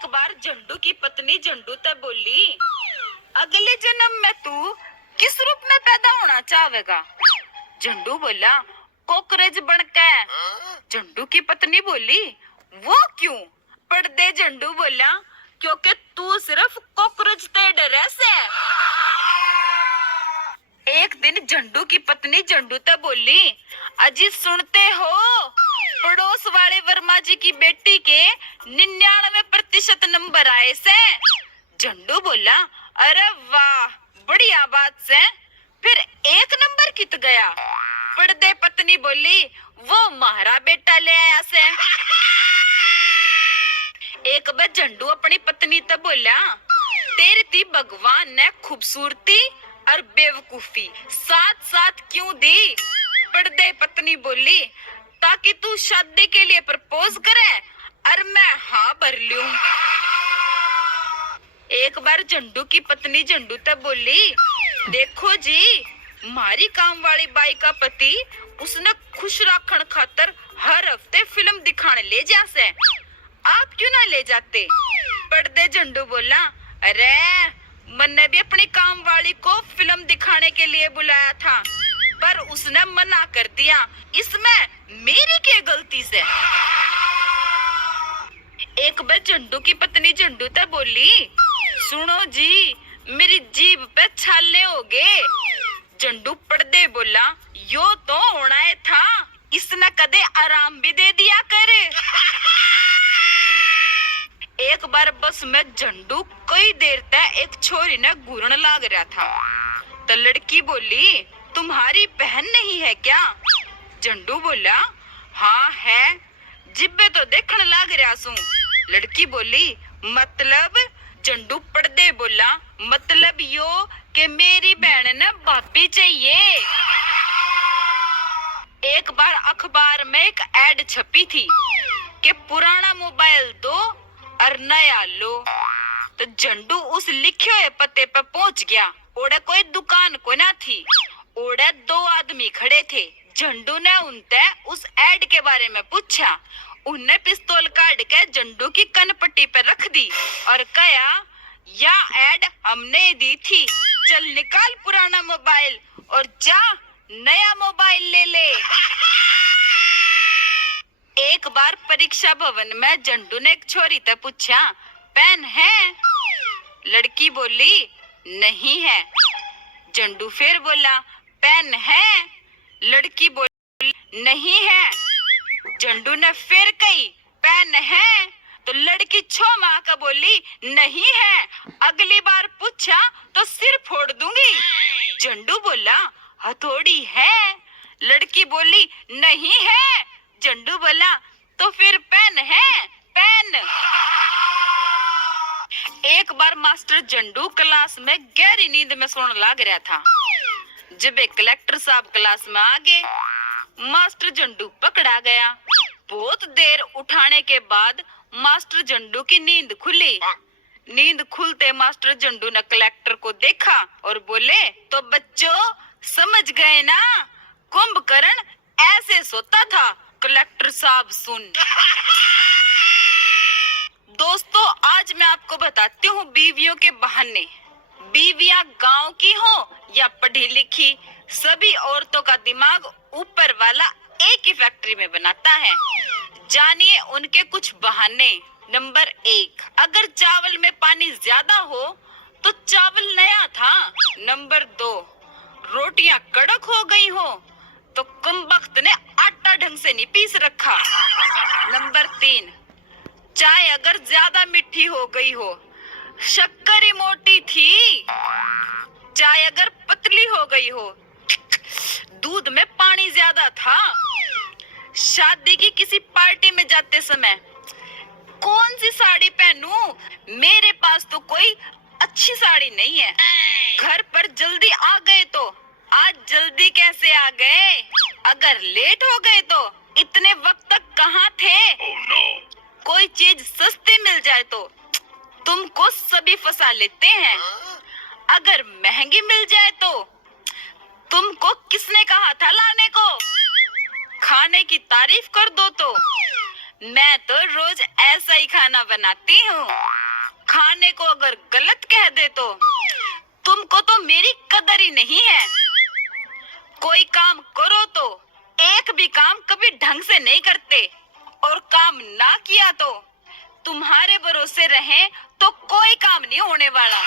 एक बार झंडू की पत्नी झंडू तब बोली, अगले जन्म में तू किस रूप में पैदा होना चाहेगा? झंडू बोला, कॉकरोच बनकर। झंडू की पत्नी बोली, वो क्यों? पर्दे झंडू बोला, क्योंकि तू सिर्फ कॉकरोच से डरे से। एक दिन झंडू की पत्नी झंडू तब बोली, अजी सुनते हो, पड़ोस वाले वर्मा जी की बेटी के 99% नंबर आए से। झंडू बोला, अरे वाह, बढ़िया बात से। फिर एक नंबर कित गया? पर्दे पत्नी बोली, वो महारा बेटा ले आया से। एक बार झंडू अपनी पत्नी तब बोला, तेरी थी भगवान ने खूबसूरती और बेवकूफी साथ साथ क्यों दी? पर्दे पत्नी बोली, ताकि तू शादी के लिए प्रपोज करे और मैं हाँ भर लूं। एक बार झंडू की पत्नी झंडू तब बोली, देखो जी, मारी काम वाली बाई का पति उसने खुश रखने खातर हर हफ्ते फिल्म दिखाने ले जा से, आप क्यों ना ले जाते? पर्दे झंडू बोला, अरे मैंने भी अपनी काम वाली को फिल्म दिखाने के लिए बुलाया था, पर उसने मना कर दिया, इसमें मेरी क्या गलती से? एक बार झंडू की पत्नी झंडू तब बोली, सुनो जी, मेरी जीभ पे छाले हो गए। झंडू पर्दे बोला, यो तो होना है था, इसने कदे आराम भी दे दिया कर। एक बार बस में झंडू कई देर तक एक छोरी ने घूरने लाग रहा था, तो लड़की बोली, तुम्हारी बहन नहीं है क्या? झंडू बोला, हाँ है, जिब्बे तो देखने लाग रहा सू। लड़की बोली, मतलब? झंडू पर्दे बोला, मतलब यो कि मेरी बहन ने भाभी चाहिए। एक बार अखबार में एक एड छपी थी कि पुराना मोबाइल दो और नया लो, तो झंडू उस लिखे हुए पते पर पहुंच गया। ओड़े कोई दुकान को ना थी, ओड़े दो आदमी खड़े थे। झंडू ने उनसे उस एड के बारे में पूछा, उनने पिस्तौल काट के झंडू की कनपट्टी पर रख दी और कहा, या एड हमने दी थी, चल निकाल पुराना मोबाइल और जा नया मोबाइल ले ले। एक बार परीक्षा भवन में झंडू ने एक छोरी से पूछा, पेन है? लड़की बोली, नहीं है। झंडू फिर बोला, पेन है? लड़की बोली, नहीं है। झंडू ने फिर कही, पेन है? तो लड़की छो मार कर बोली, नहीं है, अगली बार पूछा तो सिर फोड़ दूंगी। झंडू बोला, हथौड़ी है? लड़की बोली, नहीं है। झंडू बोला, तो फिर पेन है? पेन। एक बार मास्टर झंडू क्लास में गहरी नींद में सोने लग रहा था। जब एक कलेक्टर साहब क्लास में आ गए, मास्टर झंडू पकड़ा गया। बहुत देर उठाने के बाद मास्टर झंडू की नींद खुली। नींद खुलते मास्टर झंडू ने कलेक्टर को देखा और बोले, तो बच्चों समझ गए ना, कुंभकर्ण ऐसे सोता था। कलेक्टर साहब सुन। दोस्तों, आज मैं आपको बताती हूँ बीवियों के बहाने। बीवियां गांव की हो या पढ़ी लिखी, सभी औरतों का दिमाग ऊपर वाला एक ही फैक्ट्री में बनाता है। जानिए उनके कुछ बहाने। नंबर 1, अगर चावल में पानी ज्यादा हो तो चावल नया था। नंबर 2, रोटियां कड़क हो गई हो तो कमबख्त ने आटा ढंग से नहीं पीस रखा। नंबर 3, चाय अगर ज्यादा मीठी हो गई हो, शक्कर ही मोटी थी। चाय अगर पतली हो गई हो, दूध में पानी ज्यादा था। शादी की किसी पार्टी में जाते समय कौन सी साड़ी पहनूं? मेरे पास तो कोई अच्छी साड़ी नहीं है। घर पर जल्दी आ गए तो आज जल्दी कैसे आ गए? अगर लेट हो गए तो इतने वक्त तक कहाँ थे? कोई चीज सस्ती मिल जाए तो तुमको सभी फंसा लेते हैं। अगर महंगी मिल जाए तो तुमको किसने कहा था लाने को? खाने की तारीफ कर दो तो मैं तो रोज ऐसा ही खाना बनाती हूँ। खाने को अगर गलत कह दे तो तुमको तो मेरी कदर ही नहीं है। कोई काम करो तो एक भी काम कभी ढंग से नहीं करते, और काम ना किया तो तुम्हारे भरोसे रहें तो कोई काम नहीं होने वाला।